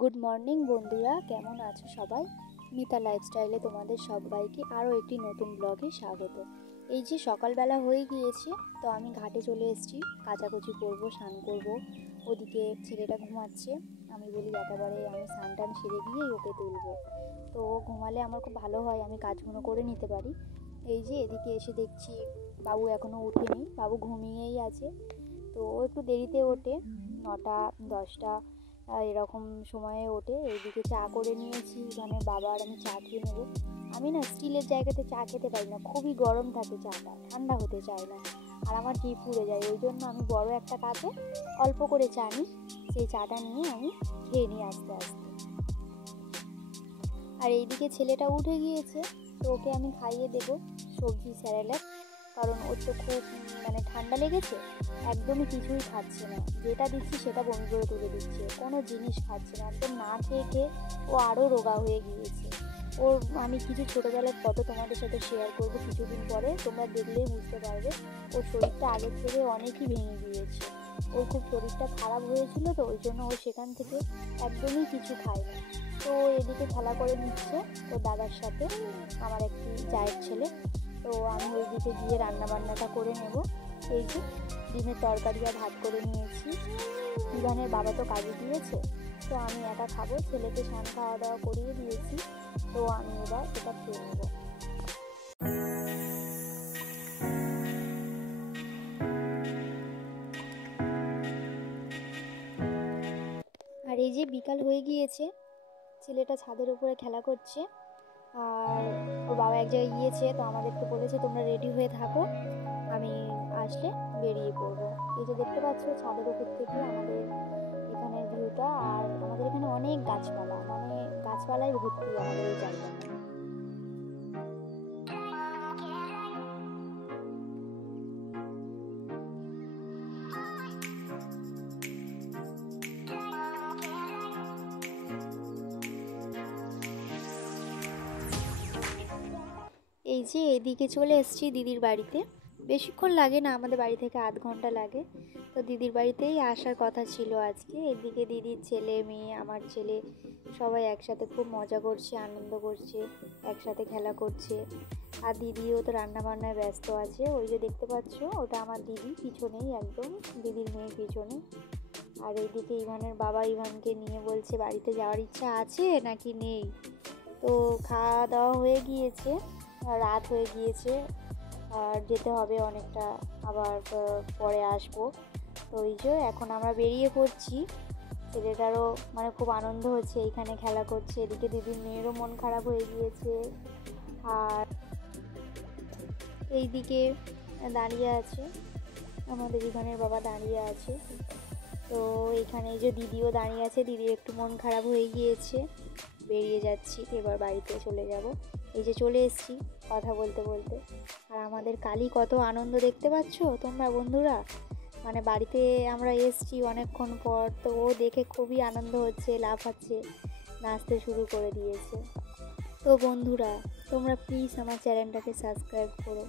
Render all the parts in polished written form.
Good morning বন্ধুরা, কেমন আছো সবাই? মিতা লাইফস্টাইলে তোমাদের সবাইকে আরও একটি নতুন ব্লগে স্বাগত। এই যে সকালবেলা হয়ে গিয়েছে, তো আমি ঘাটে চলে এসেছি, কাচাকুচি করবো, স্নান করব। ওদিকে ছেলেটা ঘুমাচ্ছে, আমি বলি একেবারে আমি স্নান টান সেরে গিয়েই ওকে তুলবো। তো ও ঘুমালে আমার খুব ভালো হয়, আমি কাজগুলো করে নিতে পারি। এই যে এদিকে এসে দেখছি বাবু এখনও ওঠেনি, বাবু ঘুমিয়েই আছে। তো ও একটু দেরিতে ওঠে, 9টা 10টা এরকম সময়ে ওঠে। এইদিকে চা করে নিয়েছি, এখানে বাবা আর আমি চা খেয়ে নেবো। আমি না স্টিলের জায়গাতে চা খেতে পারি না, খুবই গরম থাকে চাটা, ঠান্ডা হতে চায় না, আর আমার জিভ পুড়ে যায়। ওই জন্য আমি বড় একটা কাপে অল্প করে চা নিই, সেই চাটা নিয়ে আমি খেয়ে নিই আস্তে আস্তে। আর এইদিকে ছেলেটা উঠে গিয়েছে, তো ওকে আমি খাইয়ে দেবো সবজি স্যারেলাক, কারণ ওর তো খুব ঠান্ডা লেগেছে, একদমই কিছুই খাচ্ছে না। যেটা দিচ্ছি সেটা বমি করে তুলে দিচ্ছে, কোনো জিনিস খাচ্ছে না, একদম না খেয়ে খেয়ে ও আরও রোগা হয়ে গিয়েছে। ওর আমি কিছু ছোটোবেলার ফটো তোমাদের সাথে শেয়ার করবো কিছুদিন পরে, তোমরা দেখলেই বুঝতে পারবে ওর শরীরটা আগের থেকে অনেকই ভেঙে গিয়েছে। ওর খুব শরীরটা খারাপ হয়েছিল, তো ওই জন্য ও সেখান থেকে একদমই কিছু খায় না। তো এদিকে খেলা করে নিচ্ছে ওর দাদার সাথে, আমার একটি জায়ের ছেলে। তো আমি ওই দিকে গিয়ে রান্নাবান্নাটা করে নেব। এই যে ডিমের তরকারি আর ভাত করে নিয়েছি। ইভানের বাবা তো কাজে দিয়েছে, তো আমি একা খাবো, ছেলেকে স্নান খাওয়া দাওয়া করিয়ে দিয়েছি, তো আমি এবার এটা খেয়ে নেব। আর এই যে বিকাল হয়ে গিয়েছে, ছেলেটা ছাদের উপরে খেলা করছে, আর ওর বাবা এক জায়গায় গিয়েছে, তো আমাদেরকে বলেছে তোমরা রেডি হয়ে থাকো, আমি আসলে বেরিয়ে পড়বো। এই যে দেখতে পাচ্ছ ছাদের উপর থেকে আমাদের এখানের ভিউটা, আর আমাদের এখানে অনেক গাছপালা, গাছপালায় ভর্তি আমাদের এই জায়গাটা। এই যে এদিকে চলে এসেছি দিদির বাড়িতে, বেশিক্ষণ লাগে না, আমাদের বাড়ি থেকে আধ ঘন্টা লাগে। তো দিদির বাড়িতেই আসার কথা ছিল আজকে। এদিকে দিদির ছেলে মেয়ে, আমার ছেলে, সবাই একসাথে খুব মজা করছে, আনন্দ করছে, একসাথে খেলা করছে। আর দিদিও তো রান্নাবান্নায় ব্যস্ত আছে। ওই যে দেখতে পাচ্ছ ওটা আমার দিদি, পিছনেই একদম দিদির মেয়ে পিছনে। আর এইদিকে ইভানের বাবা ইভানকে নিয়ে বলছে বাড়িতে যাওয়ার ইচ্ছা আছে নাকি নেই। তো খাওয়া দাওয়া হয়ে গিয়েছে, রাত হয়ে গিয়েছে, আর যেতে হবে অনেকটা, আবার পরে আসবো। তো এই যে এখন আমরা বেরিয়ে পড়ছি। ছেলেটারও খুব আনন্দ হচ্ছে, এইখানে খেলা করছে। এদিকে দিদির মেয়েরও মন খারাপ হয়ে গিয়েছে, আর এইদিকে দাঁড়িয়ে আছে আমাদের ইভানের বাবা, দাঁড়িয়ে আছে। তো এখানে এই যে দিদিও দাঁড়িয়ে আছে, দিদির একটু মন খারাপ হয়ে গিয়েছে। বেরিয়ে যাচ্ছি, এবার বাড়িতে চলে যাব। এই যে চলে এসেছি কথা বলতে বলতে। আর আমাদের কালী কত আনন্দ দেখতে পাচ্ছ তোমরা বন্ধুরা, বাড়িতে আমরা এসেছি অনেকক্ষণ পর, তো ও দেখে খুবই আনন্দ হচ্ছে, লাফাচ্ছে, নাচতে শুরু করে দিয়েছে। তো বন্ধুরা, তোমরা প্লিজ আমার চ্যানেলটাকে সাবস্ক্রাইব করো।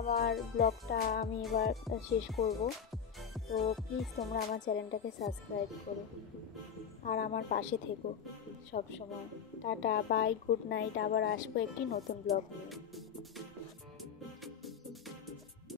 আমার ব্লগটা আমি এবার শেষ করব, তো প্লিজ তোমরা আমার চ্যানেলটাকে সাবস্ক্রাইব করো আর আমার পাশে থেকো সব সময়। Tata, bye, good night. আবার আসবো একটি নতুন ব্লগ নিয়ে।